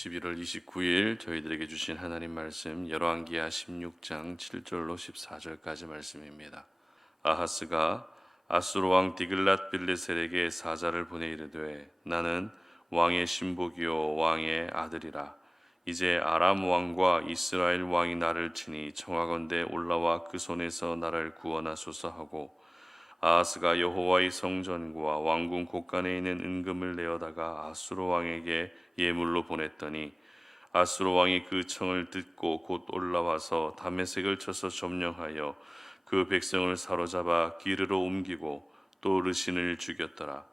11월 29일 저희들에게 주신 하나님 말씀 열왕기하 16장 7절로 14절까지 말씀입니다. 아하스가 아수르 왕 디글랏 빌레셀에게 사자를 보내 이르되 나는 왕의 신복이요 왕의 아들이라. 이제 아람 왕과 이스라엘 왕이 나를 치니 청하건대 올라와 그 손에서 나를 구원하소서 하고, 아하스가 여호와의 성전과 왕궁 곳간에 있는 은금을 내어다가 아수르 왕에게 예물로 보냈더니, 아수르 왕이 그 청을 듣고 곧 올라와서 다메섹을 쳐서 점령하여 그 백성을 사로잡아 기르로 옮기고 또 르신을 죽였더라.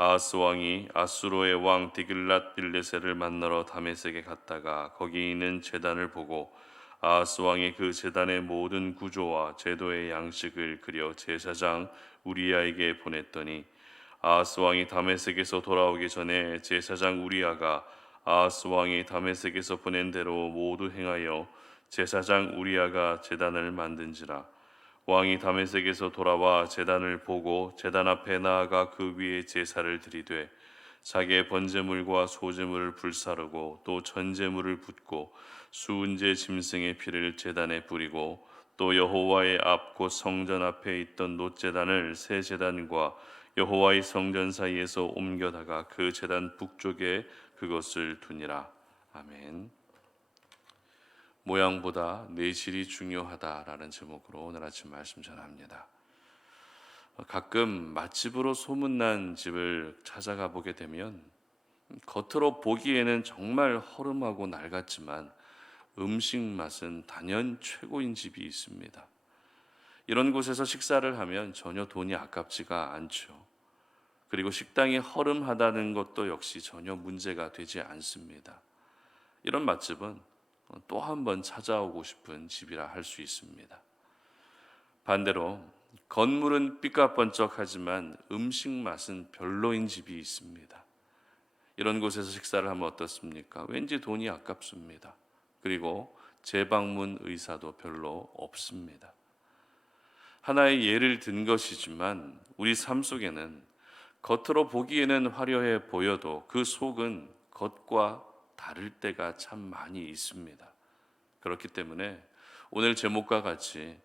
아하스 왕이 아수르의 왕 디글랏 빌레셀을 만나러 다메섹에 갔다가 거기 있는 제단을 보고 아하스 왕이 그 제단의 모든 구조와 제도의 양식을 그려 제사장 우리야에게 보냈더니, 아하스 왕이 다메섹에서 돌아오기 전에 제사장 우리야가 아하스 왕이 다메섹에서 보낸 대로 모두 행하여 제사장 우리야가 제단을 만든지라. 왕이 다메섹에서 돌아와 제단을 보고 제단 앞에 나아가 그 위에 제사를 드리되 자기의 번제물과 소제물을 불사르고 또 전제물을 붓고 수은제 짐승의 피를 제단에 뿌리고 또 여호와의 앞 곧 성전 앞에 있던 놋제단을 새 제단과 여호와의 성전 사이에서 옮겨다가 그 제단 북쪽에 그것을 두니라. 아멘. 모양보다 내실이 중요하다라는 제목으로 오늘 아침 말씀 전합니다. 가끔 맛집으로 소문난 집을 찾아가 보게 되면 겉으로 보기에는 정말 허름하고 낡았지만 음식 맛은 단연 최고인 집이 있습니다. 이런 곳에서 식사를 하면 전혀 돈이 아깝지가 않죠. 그리고 식당이 허름하다는 것도 역시 전혀 문제가 되지 않습니다. 이런 맛집은 또 한 번 찾아오고 싶은 집이라 할 수 있습니다. 반대로 건물은 삐까번쩍하지만 음식 맛은 별로인 집이 있습니다. 이런 곳에서 식사를 하면 어떻습니까? 왠지 돈이 아깝습니다. 그리고 재방문 의사도 별로 없습니다. 하나의 예를 든 것이지만 우리 삶 속에는 겉으로 보기에는 화려해 보여도 그 속은 겉과 다를 때가 참 많이 있습니다. 그렇기 때문에 오늘 제목과 같이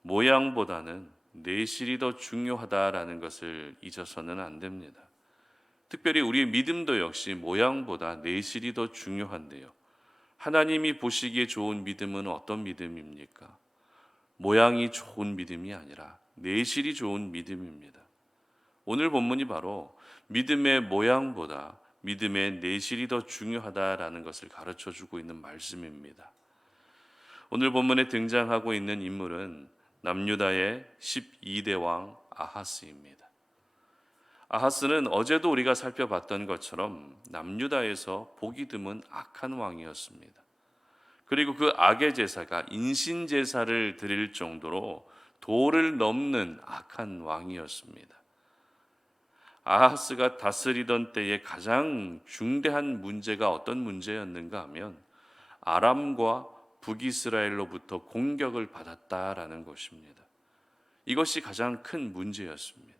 모양보다는 내실이 더 중요하다라는 것을 잊어서는 안 됩니다. 특별히 우리의 믿음도 역시 모양보다 내실이 더 중요한데요. 하나님이 보시기에 좋은 믿음은 어떤 믿음입니까? 모양이 좋은 믿음이 아니라 내실이 좋은 믿음입니다. 오늘 본문이 바로 믿음의 모양보다 믿음의 내실이 더 중요하다라는 것을 가르쳐 주고 있는 말씀입니다. 오늘 본문에 등장하고 있는 인물은 남유다의 12대 왕 아하스입니다. 아하스는 어제도 우리가 살펴봤던 것처럼 남유다에서 보기 드문 악한 왕이었습니다. 그리고 그 악의 제사가 인신 제사를 드릴 정도로 도를 넘는 악한 왕이었습니다. 아하스가 다스리던 때에 가장 중대한 문제가 어떤 문제였는가 하면 아람과 북이스라엘로부터 공격을 받았다라는 것입니다. 이것이 가장 큰 문제였습니다.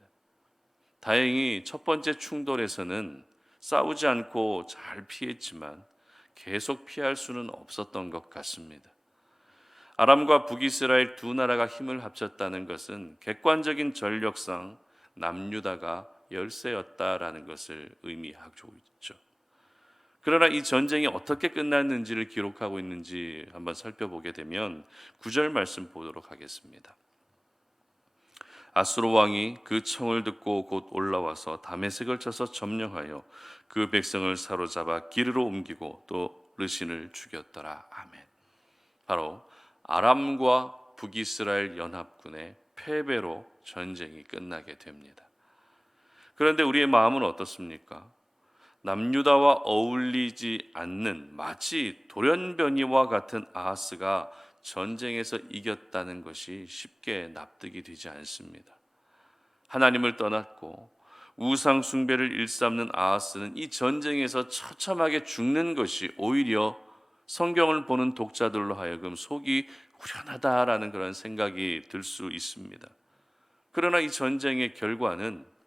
다행히 첫 번째 충돌에서는 싸우지 않고 잘 피했지만 계속 피할 수는 없었던 것 같습니다. 아람과 북이스라엘 두 나라가 힘을 합쳤다는 것은 객관적인 전력상 남유다가 열세였다라는 것을 의미하고 있죠. 그러나 이 전쟁이 어떻게 끝났는지를 기록하고 있는지 한번 살펴보게 되면 9절 말씀 보도록 하겠습니다. 아수르 왕이 그 청을 듣고 곧 올라와서 다메섹을 쳐서 점령하여 그 백성을 사로잡아 기르로 옮기고 또 르신을 죽였더라. 아멘. 바로 아람과 북이스라엘 연합군의 패배로 전쟁이 끝나게 됩니다. 그런데 우리의 마음은 어떻습니까? 남유다와 어울리지 않는 마치 돌연변이와 같은 아하스가 전쟁에서 이겼다는 것이 쉽게 납득이 되지 않습니다. 하나님을 떠났고 우상 숭배를 일삼는 아하스는 이 전쟁에서 처참하게 죽는 것이 오히려 성경을 보는 독자들로 하여금 속이 후련하다라는 그런 생각이 들 수 있습니다. 그러나 이 전쟁의 결과는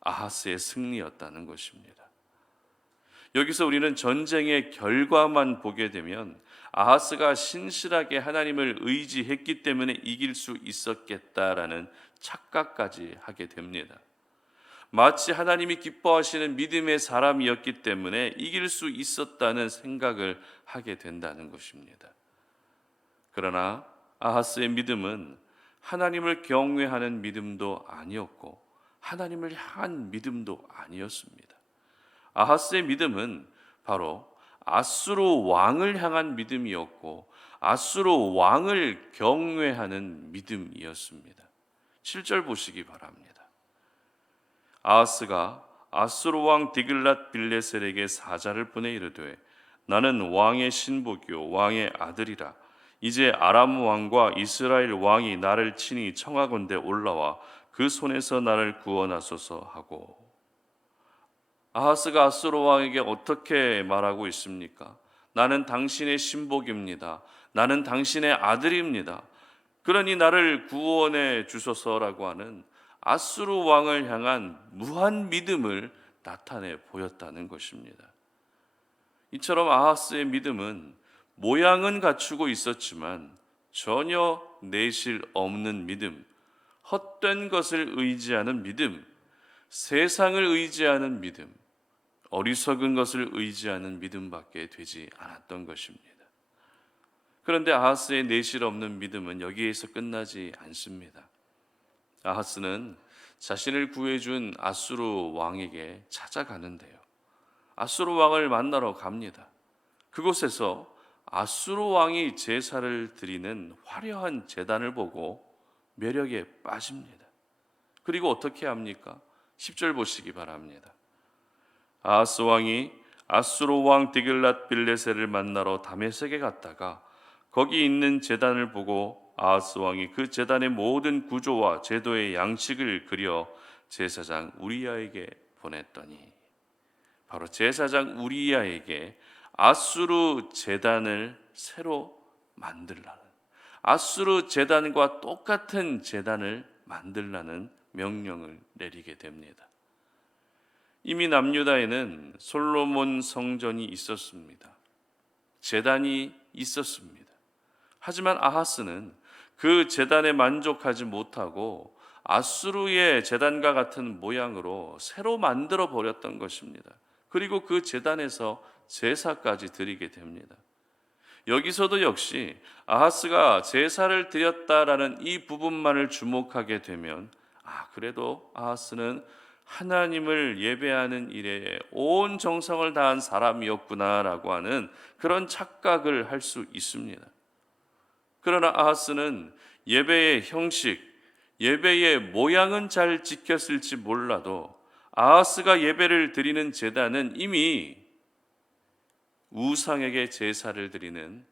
아하스의 승리였다는 것입니다. 여기서 우리는 전쟁의 결과만 보게 되면 아하스가 신실하게 하나님을 의지했기 때문에 이길 수 있었겠다라는 착각까지 하게 됩니다. 마치 하나님이 기뻐하시는 믿음의 사람이었기 때문에 이길 수 있었다는 생각을 하게 된다는 것입니다. 그러나 아하스의 믿음은 하나님을 경외하는 믿음도 아니었고 하나님을 향한 믿음도 아니었습니다. 아하스의 믿음은 바로 아수르 왕을 향한 믿음이었고 아수르 왕을 경외하는 믿음이었습니다. 7절 보시기 바랍니다. 아하스가 아수르 왕 디글랏 빌레셀에게 사자를 보내 이르되 나는 왕의 신복이요 왕의 아들이라. 이제 아람 왕과 이스라엘 왕이 나를 친히 청하건대 올라와 그 손에서 나를 구원하소서 하고. 아하스가 아수르 왕에게 어떻게 말하고 있습니까? 나는 당신의 신복입니다. 나는 당신의 아들입니다. 그러니 나를 구원해 주소서라고 하는 아수르 왕을 향한 무한 믿음을 나타내 보였다는 것입니다. 이처럼 아하스의 믿음은 모양은 갖추고 있었지만 전혀 내실 없는 믿음, 헛된 것을 의지하는 믿음, 세상을 의지하는 믿음, 어리석은 것을 의지하는 믿음밖에 되지 않았던 것입니다. 그런데 아하스의 내실 없는 믿음은 여기에서 끝나지 않습니다. 아하스는 자신을 구해준 아수르 왕에게 찾아가는데요. 아수르 왕을 만나러 갑니다. 그곳에서 아수르 왕이 제사를 드리는 화려한 제단을 보고 매력에 빠집니다. 그리고 어떻게 합니까? 10절 보시기 바랍니다. 아하스 왕이 아수르 왕 디글랏 빌레셀을 만나러 다메섹에 갔다가 거기 있는 제단을 보고 아하스 왕이 그 제단의 모든 구조와 제도의 양식을 그려 제사장 우리야에게 보냈더니, 바로 제사장 우리야에게 아수르 제단을 새로 만들라는, 아수르 제단과 똑같은 제단을 만들라는 명령을 내리게 됩니다. 이미 남유다에는 솔로몬 성전이 있었습니다. 제단이 있었습니다. 하지만 아하스는 그 제단에 만족하지 못하고 아수르의 제단과 같은 모양으로 새로 만들어 버렸던 것입니다. 그리고 그 제단에서 제사까지 드리게 됩니다. 여기서도 역시 아하스가 제사를 드렸다라는 이 부분만을 주목하게 되면, 그래도 아하스는 하나님을 예배하는 일에 온 정성을 다한 사람이었구나라고 하는 그런 착각을 할 수 있습니다. 그러나 아하스는 예배의 형식, 예배의 모양은 잘 지켰을지 몰라도 아하스가 예배를 드리는 제단은 이미 우상에게 제사를 드리는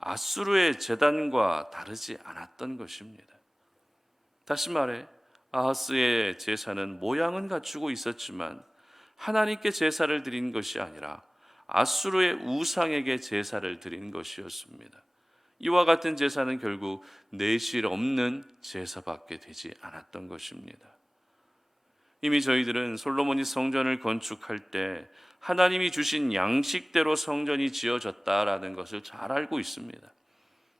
아수르의 제단과 다르지 않았던 것입니다. 다시 말해 아하스의 제사는 모양은 갖추고 있었지만 하나님께 제사를 드린 것이 아니라 아수르의 우상에게 제사를 드린 것이었습니다. 이와 같은 제사는 결국 내실 없는 제사밖에 되지 않았던 것입니다. 이미 저희들은 솔로몬이 성전을 건축할 때 하나님이 주신 양식대로 성전이 지어졌다라는 것을 잘 알고 있습니다.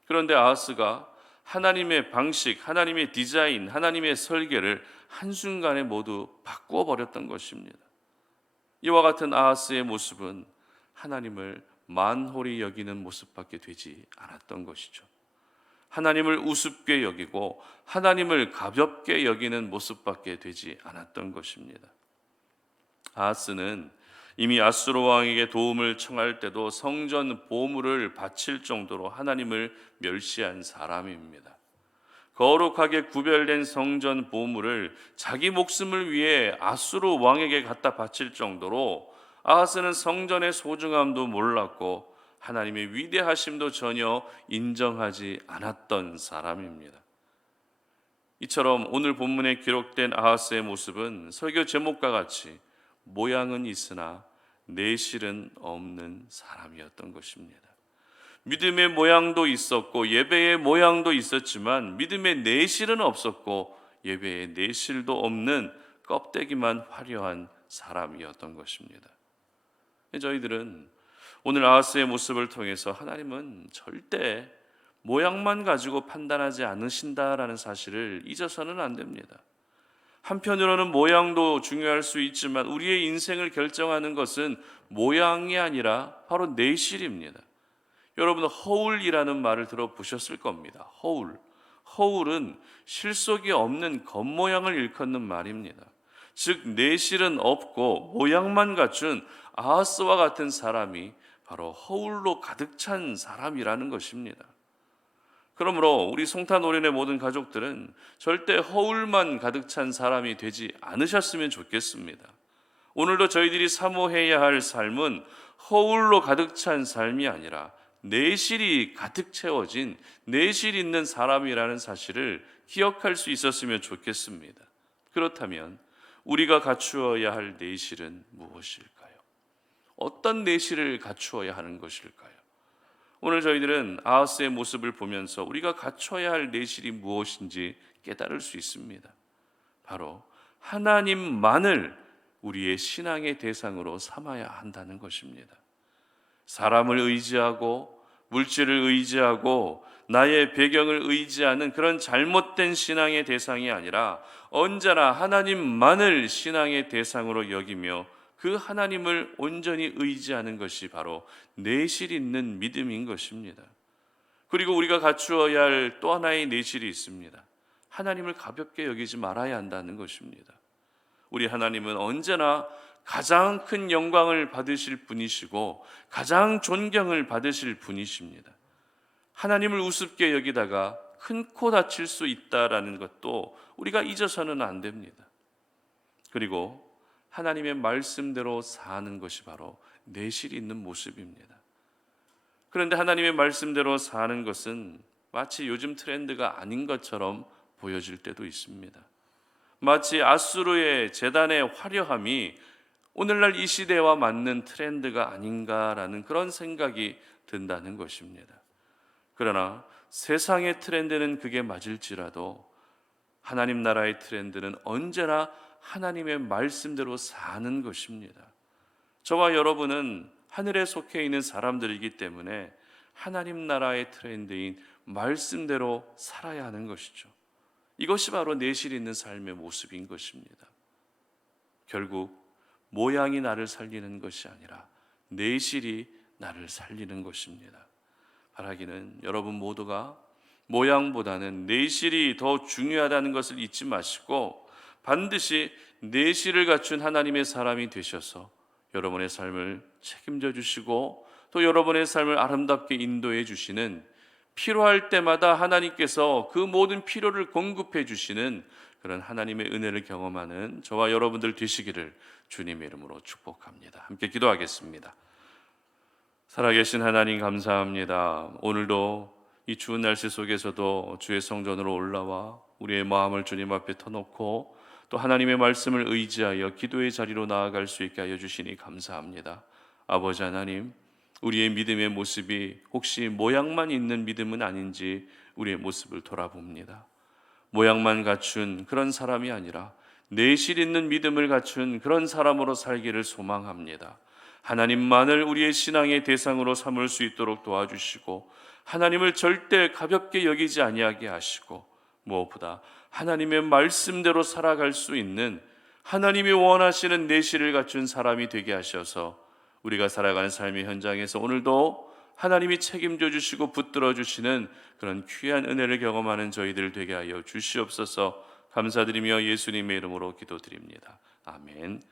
그런데 아하스가 하나님의 방식, 하나님의 디자인, 하나님의 설계를 한순간에 모두 바꾸어 버렸던 것입니다. 이와 같은 아하스의 모습은 하나님을 만홀히 여기는 모습밖에 되지 않았던 것이죠. 하나님을 우습게 여기고 하나님을 가볍게 여기는 모습밖에 되지 않았던 것입니다. 아하스는 이미 아수르 왕에게 도움을 청할 때도 성전 보물을 바칠 정도로 하나님을 멸시한 사람입니다. 거룩하게 구별된 성전 보물을 자기 목숨을 위해 아수르 왕에게 갖다 바칠 정도로 아하스는 성전의 소중함도 몰랐고 하나님의 위대하심도 전혀 인정하지 않았던 사람입니다. 이처럼 오늘 본문에 기록된 아하스의 모습은 설교 제목과 같이 모양은 있으나 내실은 없는 사람이었던 것입니다. 믿음의 모양도 있었고 예배의 모양도 있었지만 믿음의 내실은 없었고 예배의 내실도 없는 껍데기만 화려한 사람이었던 것입니다. 저희들은 오늘 아하스의 모습을 통해서 하나님은 절대 모양만 가지고 판단하지 않으신다라는 사실을 잊어서는 안 됩니다. 한편으로는 모양도 중요할 수 있지만 우리의 인생을 결정하는 것은 모양이 아니라 바로 내실입니다. 여러분, 허울이라는 말을 들어보셨을 겁니다. 허울은 실속이 없는 겉모양을 일컫는 말입니다. 즉 내실은 없고 모양만 갖춘 아하스와 같은 사람이 바로 허울로 가득 찬 사람이라는 것입니다. 그러므로 우리 송탄오련의 모든 가족들은 절대 허울만 가득 찬 사람이 되지 않으셨으면 좋겠습니다. 오늘도 저희들이 사모해야 할 삶은 허울로 가득 찬 삶이 아니라 내실이 가득 채워진 내실 있는 사람이라는 사실을 기억할 수 있었으면 좋겠습니다. 그렇다면 우리가 갖추어야 할 내실은 무엇일까요? 어떤 내실을 갖추어야 하는 것일까요? 오늘 저희들은 아하스의 모습을 보면서 우리가 갖춰야 할 내실이 무엇인지 깨달을 수 있습니다. 바로 하나님만을 우리의 신앙의 대상으로 삼아야 한다는 것입니다. 사람을 의지하고 물질을 의지하고 나의 배경을 의지하는 그런 잘못된 신앙의 대상이 아니라 언제나 하나님만을 신앙의 대상으로 여기며 그 하나님을 온전히 의지하는 것이 바로 내실 있는 믿음인 것입니다. 그리고 우리가 갖추어야 할 또 하나의 내실이 있습니다. 하나님을 가볍게 여기지 말아야 한다는 것입니다. 우리 하나님은 언제나 가장 큰 영광을 받으실 분이시고 가장 존경을 받으실 분이십니다. 하나님을 우습게 여기다가 큰 코 다칠 수 있다라는 것도 우리가 잊어서는 안 됩니다. 그리고 하나님의 말씀대로 사는 것이 바로 내실 있는 모습입니다. 그런데 하나님의 말씀대로 사는 것은 마치 요즘 트렌드가 아닌 것처럼 보여질 때도 있습니다. 마치 아수르의 제단의 화려함이 오늘날 이 시대와 맞는 트렌드가 아닌가라는 그런 생각이 든다는 것입니다. 그러나 세상의 트렌드는 그게 맞을지라도 하나님 나라의 트렌드는 언제나 하나님의 말씀대로 사는 것입니다. 저와 여러분은 하늘에 속해 있는 사람들이기 때문에 하나님 나라의 트렌드인 말씀대로 살아야 하는 것이죠. 이것이 바로 내실 있는 삶의 모습인 것입니다. 결국 모양이 나를 살리는 것이 아니라 내실이 나를 살리는 것입니다. 바라기는 여러분 모두가 모양보다는 내실이 더 중요하다는 것을 잊지 마시고 반드시 내실을 갖춘 하나님의 사람이 되셔서 여러분의 삶을 책임져 주시고 또 여러분의 삶을 아름답게 인도해 주시는, 필요할 때마다 하나님께서 그 모든 필요를 공급해 주시는 그런 하나님의 은혜를 경험하는 저와 여러분들 되시기를 주님의 이름으로 축복합니다. 함께 기도하겠습니다. 살아계신 하나님 감사합니다. 오늘도 이 추운 날씨 속에서도 주의 성전으로 올라와 우리의 마음을 주님 앞에 터놓고 또 하나님의 말씀을 의지하여 기도의 자리로 나아갈 수 있게 하여 주시니 감사합니다. 아버지 하나님, 우리의 믿음의 모습이 혹시 모양만 있는 믿음은 아닌지 우리의 모습을 돌아봅니다. 모양만 갖춘 그런 사람이 아니라 내실 있는 믿음을 갖춘 그런 사람으로 살기를 소망합니다. 하나님만을 우리의 신앙의 대상으로 삼을 수 있도록 도와주시고 하나님을 절대 가볍게 여기지 아니하게 하시고 무엇보다 하나님의 말씀대로 살아갈 수 있는 하나님이 원하시는 내실을 갖춘 사람이 되게 하셔서 우리가 살아가는 삶의 현장에서 오늘도 하나님이 책임져 주시고 붙들어 주시는 그런 귀한 은혜를 경험하는 저희들 되게 하여 주시옵소서. 감사드리며 예수님의 이름으로 기도드립니다. 아멘.